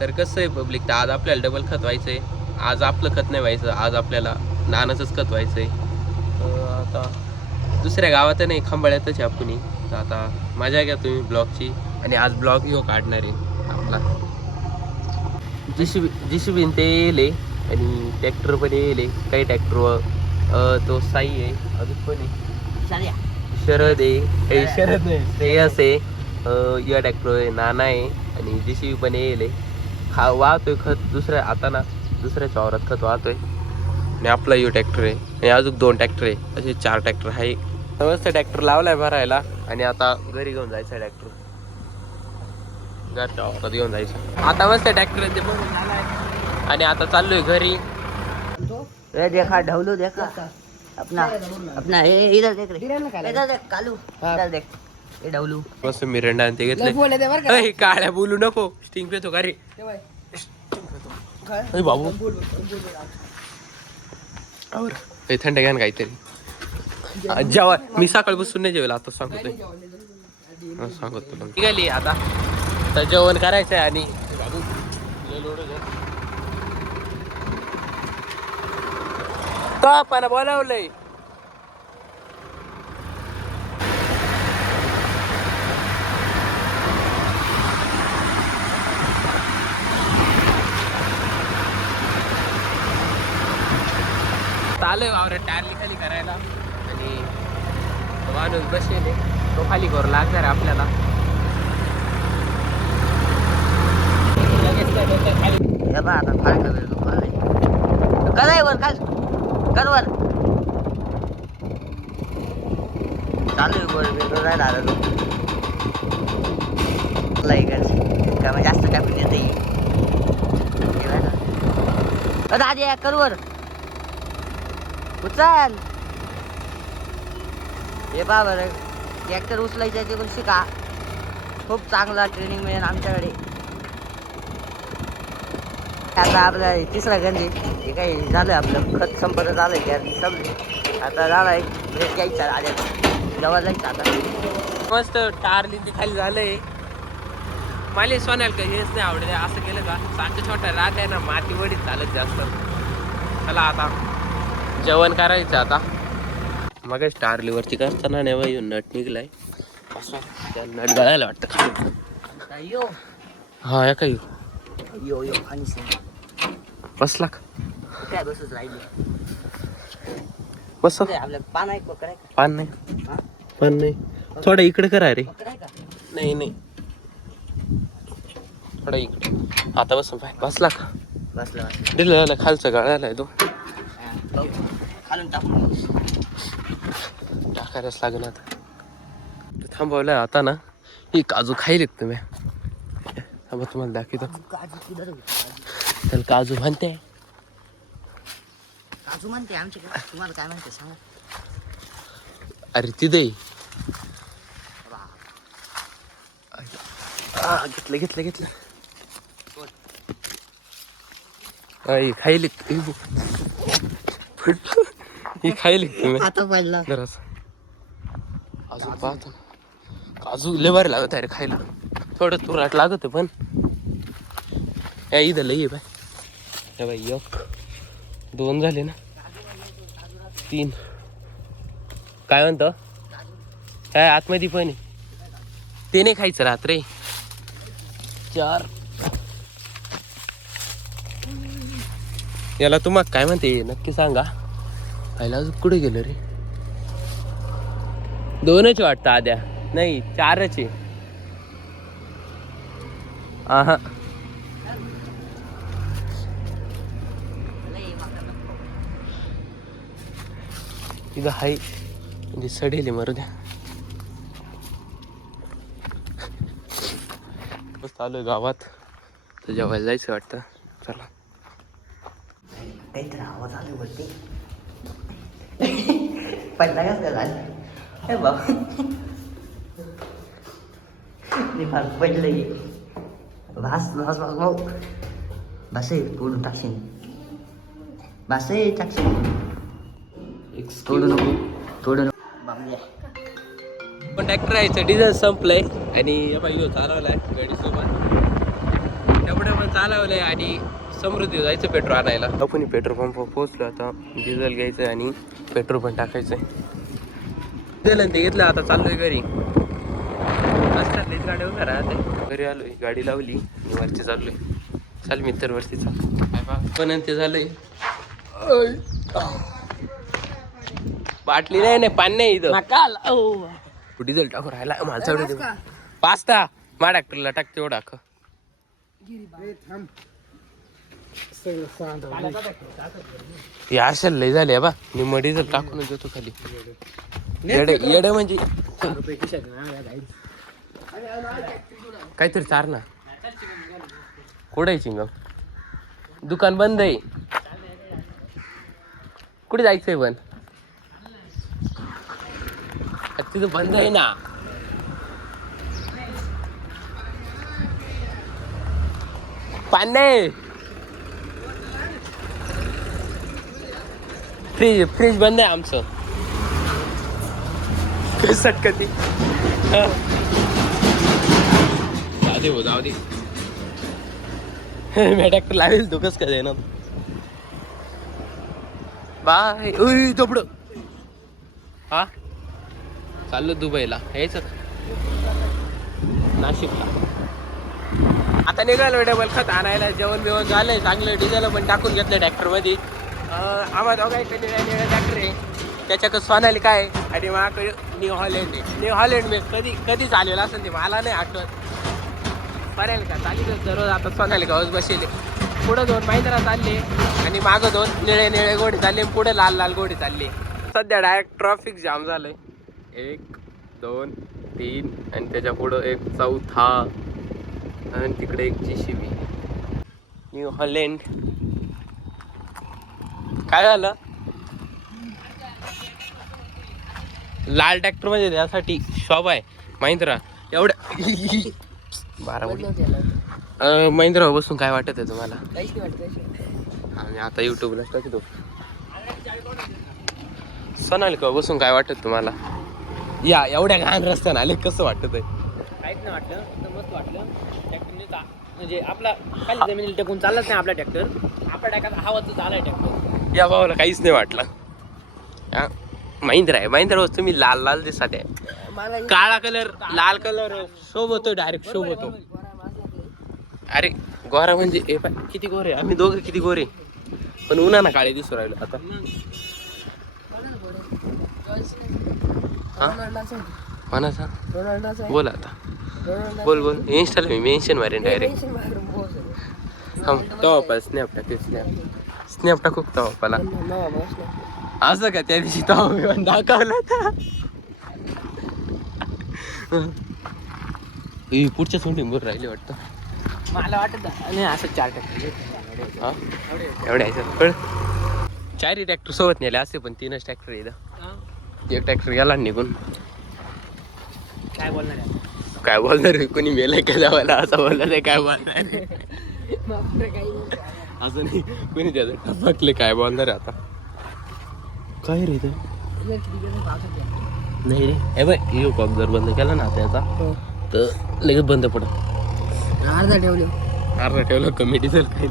तर कसं आहे पब्लिक, तर आज आपल्याला डबल खत व्हायचं आहे. आज आपलं खत नाही व्हायचं, आज आपल्याला नानाचंच खत व्हायचं आहे. आता दुसऱ्या गावात नाही, खंबाळ्यातच आहे आपण. तर आता मजा घ्या तुम्ही ब्लॉगची. आणि आज ब्लॉग यो काढणार आहे आपला. जीसीबी ते येले आणि ट्रॅक्टर पण येले. काही ट्रॅक्टर तो साई आहे, अजून पण आहे शरद आहे, काही शरद नाही श्रेयस आहे. या ट्रॅक्टर आहे, नाना आहे आणि जीसीबी पण येले. वाहतोय खत दुसऱ्या, आता ना दुसऱ्याच्या वावरात खत वाहतोय. आणि आपला यो ट्रॅक्टर आहे आणि अजून 2 ट्रॅक्टर आहे, असे 4 ट्रॅक्टर आहे. मस्त ट्रॅक्टर लावलाय भरायला आणि आता घरी घेऊन जायचं ट्रॅक्टर. घरच्या वावरात घेऊन जायचं. आता मस्त ट्रॅक्टर ते बघून झालाय आणि आता चाललोय घरी. देखा ढवलू देखा अपना अपना इधर देख रे, इधर देख कालू, इधर देख हे ढवलू. मस्त मिरंडा ते घेतले. काळ्या बोलू नको, स्टिंग पेतो का रे बाबू. थंड घ्या ना काहीतरी. जेव्हा मी सकाळपासून नाही जेवला, आता सांगतोय सांगतो निघाली आता. तर जेवण करायचंय आणि तो आपण बोलावलंय. आलोय वावरात टारली खाली करायला आणि माणूस बसेल तो खाली करू लागणार आपल्याला. हे बघ आता फार वर खाल करवर चालू वर वेगळं राहिला आलं का मग जास्त टाकून येते दादी करवर उचल. हे पहा बरं, ट्रॅक्टर उचलायचं ते पण शिका. खूप चांगला ट्रेनिंग मिळेल आमच्याकडे. आता आपला तिसरा गंजी हे काही झालं, आपलं खत संपत झालं की संपली. आता झालाय ब्रेक घ्यायचा आल्या जेव्हा जायचं. आता मस्त टारली ती खाली झालंय. मला सोन्याला काही हेच नाही आवडत असं केलं का. सारखं छोटा रात आहे ना, माती वडीत चालत जास्त. चला आता जेवण करायचं. आता मग टारलीवरती करताना नेवा येऊन नट निघलाय. नट गळायला वाटतं खाली. हा या काही यो यो आणि बसला का काय बसूच राहिली. बस आपल्या पान आहे पकडाय का? पान नाही, पान नाही. थोडा इकडे करा रे. पकडाय का? नाही नाही, थोडा इकडे. आता बस बसला का. बसला दिलं खालचा गळायला आहे तो. खालून टाकून टाकायलाच लागेल आता. थांबवलंय आता ना. ही काजू खायलेत तुम्ही. थांबा तुम्हाला दाखवतो. त्याला काजू म्हणते. काजू म्हणते आमच्याकडे, तुम्हाला काय म्हणते सांगा. अरे तिथे घेतलं ही खायली. ही खायली तुम्ही. आता पडला जरास अजून पाहतो. काजू लय भारी लागत आहे रे खायला. थोडं तुराट लागत पण या इथं लई बाय. हे बाई 1 2 झाले ना, 3. काय म्हणतो काय आतमध्ये पण आहे ते नाही खायचं राहत रे. 4. याला तुम्हाला काय म्हणते नक्की सांगा. खायला अजून कुठे गेलं रे. 2च वाटतं आद्या, नाही 4च आहे. हा इथं हाय म्हणजे सडेल मरू द्या. मस्त आलोय गावात. तर जेवायला जायचं वाटतं. चला. काहीतरी आवाज आले वरती. पडला कस काय झालं हे बाबा. फार पडलंय. भास भास भास भाऊ बस तोडून टाकशील. बस टाकशील थोडं नको थोडं नको बाबले. पण ट्रॅक्टर यायचं डिझेल संपलंय आणि चालवलाय गाडी सोबत. त्यामुळे चालवलंय आणि समृद्धी जायचं पेट्रोल आणायला. आपण पेट्रोल पंप पोहोचलो. आता डिझेल घ्यायचंय आणि पेट्रोल पण टाकायचंय. डिझेल ते घेतलं. आता चाललोय घरी. गाडी उभा राहते. घरी आलोय, गाडी लावली, वरती चाललोय. चाल मित्र वरती चाल. पण ते झालंय बाटली नाही पाणी नाही इथं. डिझेल टाकून राहिला माझा पास्ता मा डॉक्टरला टाक तेवढा टाक. यार लय झाले बा. निम्म डिझेल टाकूनच देतो खाली. येडे म्हणजे काहीतरी चार ना. कुठे आहे चिंगम? दुकान बंद आहे. कुठे जायचंय पण? तिथं बंद आहे ना. पाणी फ्रीज बंद आहे आमचं. सटकती जाऊ दे. मी ट्रॅक्टर लावेल. तू कस काय देणार? बाय. दबड हा चाललो दुबईला. यायचं नाशिकला. आता निघालो डबल खत आणायला. जेवण बिवण झालंय चांगलं. डिझेल पण टाकून घेतलं ट्रॅक्टर मध्ये. आम्हा दोघांकडे निळा ट्रॅक्टर आहे. त्याच्याकडे सोनाली काय आणि माझ्याकडे न्यू हॉलंड आहे. न्यू हॉलंड मी कधी चाललेलं असेल ते मला नाही आठवत. बरेल का चालेल दररोज. आता सोनाली गावच बसेल. पुढं 2 महिंद्रा चालले आणि मागं 2 निळे गोडे चालले. पुढे लाल गोडे चालले. सध्या डायरेक्ट ट्रॅफिक जाम झालंय. 1 2 3 आणि त्याच्या पुढं एक चौथा आणि तिकडे एक JCB. New Holland. काय झालं? लाल ट्रॅक्टर मध्ये त्यासाठी शॉप आहे महिंद्रा. एवढ्या 12 महिंद्रा बसून काय वाटत आहे तुम्हाला? आणि आता युट्यूबला टाकतो. सोनाली का बसून काय वाटत तुम्हाला? या एवढ्या घाण रस्त्यानं आले कसं वाटत आहे? काहीच नाही वाटलं. मस्त वाटलं. ट्रॅक्टरने म्हणजे आपला खाली जमिनीला टेकून चालत नाही आपला ट्रॅक्टर. आपल्या टाकात हवाच झालाय ट्रॅक्टर. या भावाला काहीच नाही वाटलं. महिंद्रा आहे. महिंद्रा तुम्ही लाल दिसत आहे. काळा कलर लाल कलर शोभतो. डायरेक्ट शोभतो. अरे गोरा म्हणजे किती गोरे. आम्ही दोघं किती गोरे पण उन्हाना काळे दिसू राहिलो आता. मनाचा बोल आता. बोल इन्स्टाला मी मेन्शन मारेन डायरेक्ट. तेव्हा स्नॅप टाक. स्नॅप टाकू तेव्हा असं का? त्या दिवशी तेव्हा दाखवला होता. पुढच्या सोंडी बोल राहिले वाटतं मला वाटत. आणि असं 4 ट्रॅक्टर एवढ्या कळ. 4 ट्रॅक्टर सोबत नेले असते पण 3च ट्रॅक्टर येतं. एक ट्रॅक्टर गेला निघून. काय बोलणार आहे? काय बोलणार आहे? कोणी मेलंय का जावायला असं बोलणार आहे? काय बोलणार आहे? असं नाही कोणी त्याचं टपकले. काय बोलणार आहे आता? काय रे ते नाही रे. हे बाय यो कॉक जर बंद केला ना त्याचा तर लगेच बंद पडत. अर्धा ठेवलं कमी डिझेल काही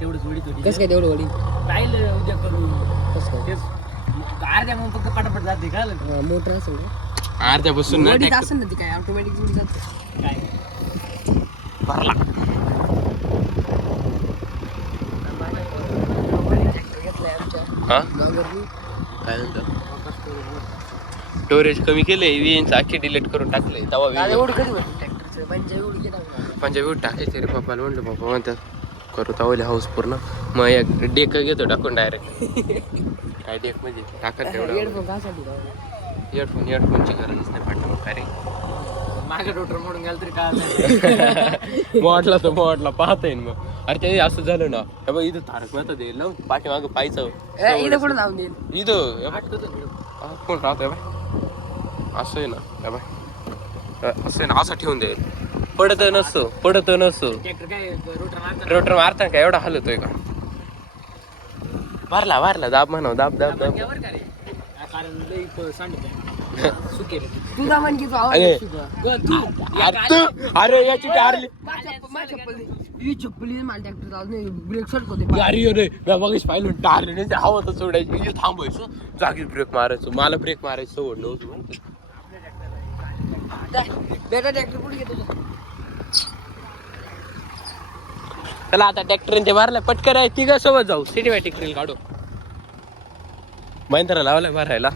तेवढंच वडी. कसं काय तेवढं वडी राहिलं उद्या करू. कसं काय अर्ध्या मग फक्त पटापट जाते का? मोटर असेल अर्ध्यापासून असेल ना ती काय ऑटोमॅटिक जोडी जाते काय भरला. हा काय म्हणतो? स्टोरेज कमी केलंय. VN आखी डिलीट करून टाकले. पंजाबी टाकायचे रे पप्पाला. म्हणलं पप्पा म्हणतात करू तावले हाऊस पूर्ण. मग एक डेक घेतो टाकून डायरेक्ट. काय डेक म्हणजे टाकत तेवढं. हेडफोनची गरजच नाही पडलं. मग काय रे मागे रोटर मोडून गेला तरी काय मोडला तर मोडला पाहता येईल. मग अरे ते असं झालं ना. हे बघ इथं तारक मेहता देईल ना पाठीमागं पाहायचं. इथं कुठं जाऊन देईल? इथं कोण राहतोय बाय? असं आहे ना. काय बाय असं आहे ना. असं ठेवून देईल. पडत नसतो. रोटर मारता का? एवढा हलतोय का? मारला दाब म्हणाव. दाब कारण तुझा मन की अरे अरे याची टारली चप्पली मला ट्रॅक्टर चालू नाही ब्रेक सटकवते अरे रे मगच पाहिलं टारली नाही हवा तर सोडायची थांबायचं जागीच ब्रेक मारायचो मला ब्रेक मारायचं सवड नव्हतं बेटा ट्रॅक्टर पुढे घेतो चला आता ट्रॅक्टर ते मारलाय पटकन आहे तिघा सोबत जाऊ सिनेमॅटिक रील काढू महिंद्रा लावलाय मारायला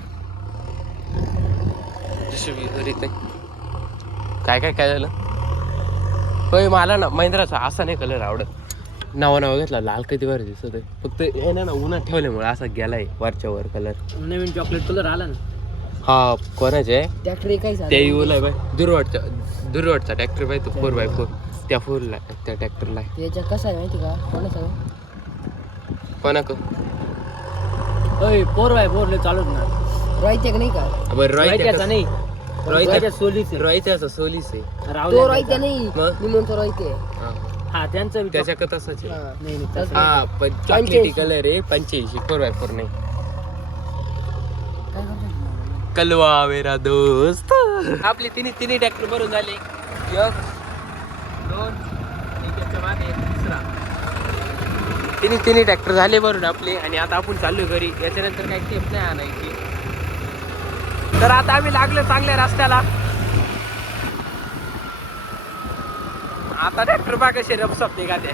काय काय काय झालं होय मला ना महिंद्राचा असा नाही कलर आवडत नावा घेतला लाल कधी वर दिसत आहे फक्त हे ना उन्हात ठेवल्यामुळे असा गेलाय वरच्या वर कलर नवीन चॉकलेट कलर आला ना हा कोणाचे ट्रॅक्टर काय ते येऊलाय बाय दुर्वाटचा ट्रॅक्टर बाय तो 4x4 त्या फोरला त्या ट्रॅक्टरला त्याच्या कसं आहे माहिती का कोणाक 4x4 ले चालत ना राहते का नाही का बरं राहत्याचा नाही रोहित्याचा सोलीस सोलीस आहे तो राहते नाही मी म्हणतो राहते हा त्यांचं त्याच्या का तसंच आहे नाही तसं हा पण चॉकलेटी कलर आहे 85 4x4 नाही काय करतो कलवा मेरा दोस्त आपले तिन्ही ट्रॅक्टर भरून झाले 1 2 एकाच्या मागे तिसरा तिन्ही ट्रॅक्टर झाले भरून आपले आणि आता आपण चाललोय घरी याच्यानंतर काही टेप नाही आणायची तर आता आम्ही लागलो चांगल्या रस्त्याला आता ट्रॅक्टर बा कसे रपसप निघाले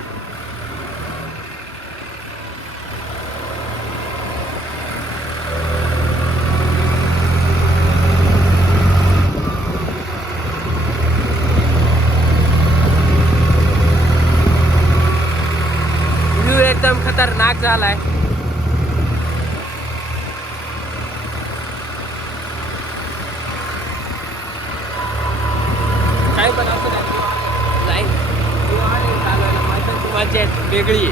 व्ह्यू एकदम खतरनाक झालाय काय पण असं नाही चालवायला मजा वेगळी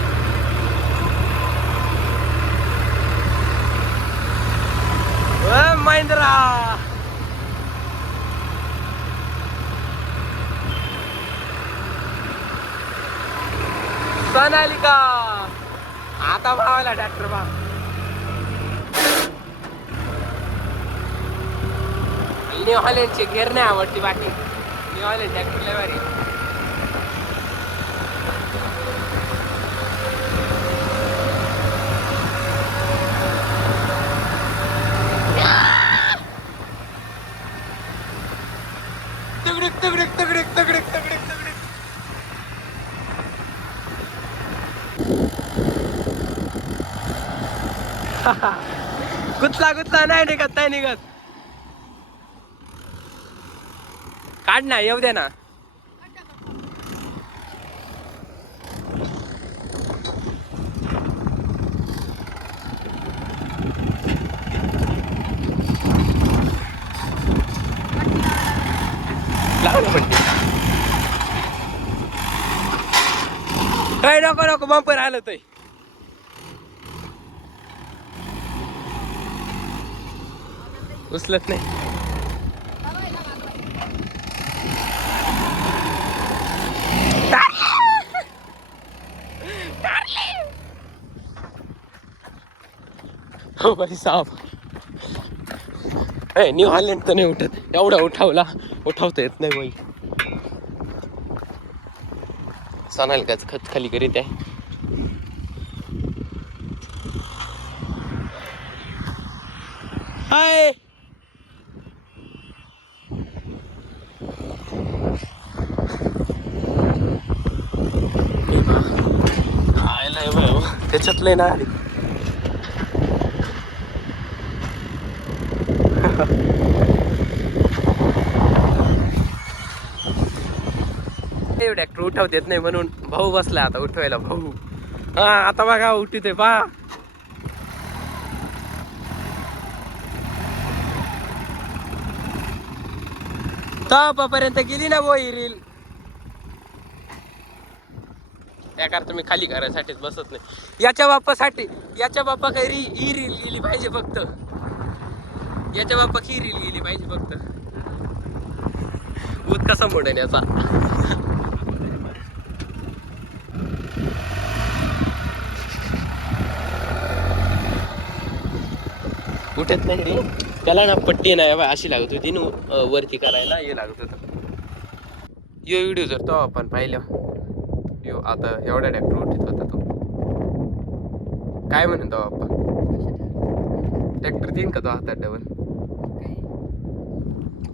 महिंद्रा सोनालिका आता भावाला ट्रॅक्टर भाव न्यू हॉलंडचे गेअर नाही आवडती बाकी न्यू हॉलंड ट्रॅक्टर लय भारी तगडक तगडक तगडक तगडक तगडक तगडक गुतला नाही निघत काढ ना येऊ दे ना काय नको बंपर आलं तर उचलत नाही हो भाई साहब न्यू हॉलंड तर नाही उठत एवढा उठवता येत नाही बाई सोनालिकाच खत खाली करीत आहे हाय त्याच्यातलं ना आली ट्रॅक्टर उठवत येत नाही म्हणून भाऊ बसला आता उठवायला भाऊ हा आता बघा उठीत पा पर्यंत गेली ना बोई रील त्याकरता मी खाली करायसाठीच बसत नाही याच्या बाप्पा काही ही रील गेली पाहिजे फक्त याच्या बाप्पा ही रील गेली पाहिजे फक्त भूत कसा मोडेन याचा उठत नाही रे त्याला ना पट्टी नाही बा अशी लागत होती ना वरती करायला हे लागत होतं. यो व्हिडिओ जर तो आपण पाहिलं यो आता एवढा ट्रॅक्टर उठत होता तो काय म्हणून तो आपण ट्रॅक्टर देईन का तो हातात डबल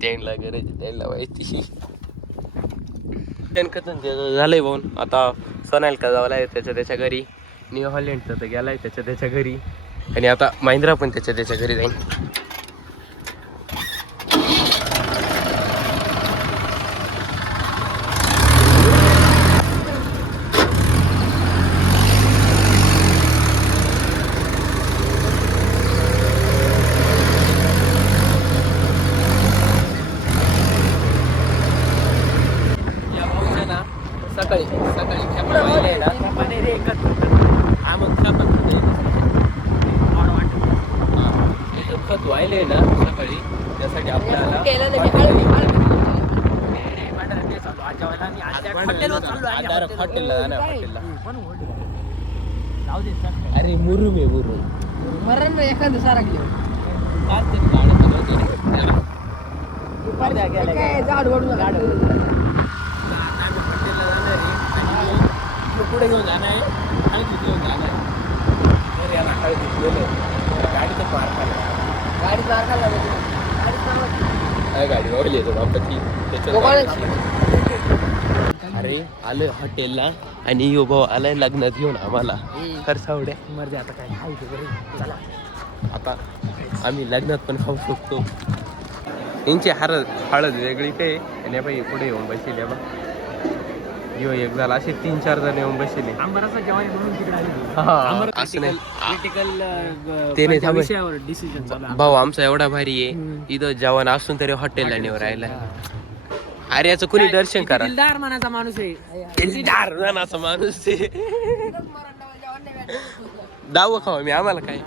त्यांना गरज त्यांना माहिती त्यांकच झालंय भाऊन आता सोनाल का जावं आहे त्याच्या घरी न्यू हॉलँडचं तर गेलाय त्याच्या घरी आणि आता महिंद्रा पण त्याच्या घरी जाईन. सकाळी सकाळी खत व्हायले ना सकाळी त्यासाठी आपल्याला हॉटेलला जाणार हॉटेलला. अरे मुरुम आहे मुरुम मरण एखादं सारा पुढे घेऊन जाणार आहे हळदी घेऊन जाणार आहे याला हळदी गाडी तर पार्क गाडी गाडी ओढली येतो बापाची अरे आलोय हॉटेलला आणि यो भाऊ आलाय लग्नात घेऊन आम्हाला खरसावड्या मर्जी आता काय खायचं बरं चला. आता आम्ही लग्नात पण खाऊ शकतो. यांची हळद वेगळी काय आणि बाई पुढे येऊन बसले बा यो एक झाला असे 3-4 जण येऊन बसले भाऊ आमचा एवढा भारी आहे इथं जेवण असून तरी हॉटेलला नेऊ राहिला. अरे याचं कुणी दर्शन करा दिलदार मनाचा माणूस आहे दिलदार मनाचा माणूस आहे. दाव खाऊ मी आम्हाला काय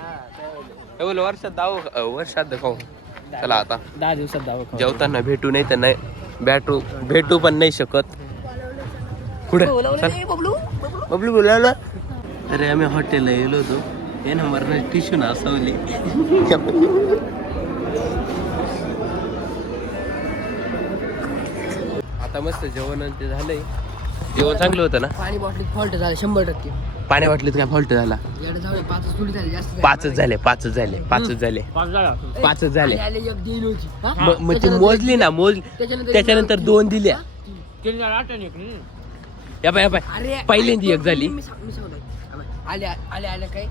बोल वर्षात खाऊ. चला आता 10 दिवसात दावा जेवताना भेटू नाही तर नाही भेटू पण नाही शकत. कुठं बबलू बोलावलं. अरे आम्ही हॉटेलला गेलो होतो हे नंबर टिश्यू ना असवली. आता मस्त जेवण ते झालंय. जेवण चांगलं होतं ना. पाणी बॉटलीत फॉल्ट झाला 100%. पाण्या वाटलीत काय फॉल्ट झाला. 5 झाले. मग ती मोजली ना त्याच्यानंतर 2 दिल्या. या बाय पहिल्यांदी एक झाली आले काय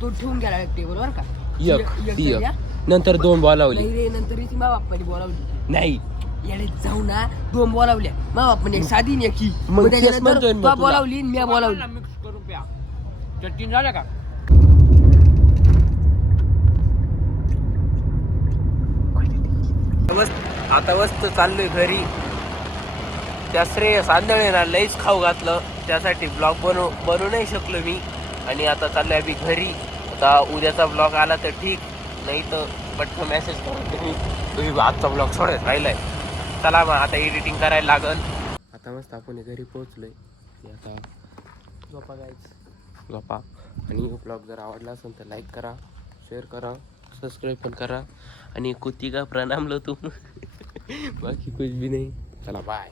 तो ठेवून गेला टेबलवर का एक नंतर 2 बोलावली रे नंतर ती मा बाप्पाने बोलावली नाही याने जाऊ ना 2 बोलावल्या मा बाप्पाने एक साधी आणि एक ही मग तेच म्हणतोय तू बोलावली आणि मी बोलावली मिक्स करून प्या. 3 झाल्या का आता मस्त चाललोय घरी. त्या श्रेयस आंधळेना लईच खाऊ घातलं त्यासाठी ब्लॉग बनवू नाही शकलो मी आणि आता चाललोय आम्ही घरी. आता उद्याचा ब्लॉग आला तर ठीक नाही तर पटकन मेसेज करा तुम्ही आजचा ब्लॉग सोडत राहिलाय. चला मग आता एडिटिंग करायला लागल. आता मस्त आपण घरी पोहोचलोय आता झोपा आणि ब्लॉग जर आवडला असेल तर लाईक करा शेअर करा सबस्क्राईब पण करा आणि कुत्ती का प्रणाम लो तू बाकी कुछ भी नाही. चला बाय.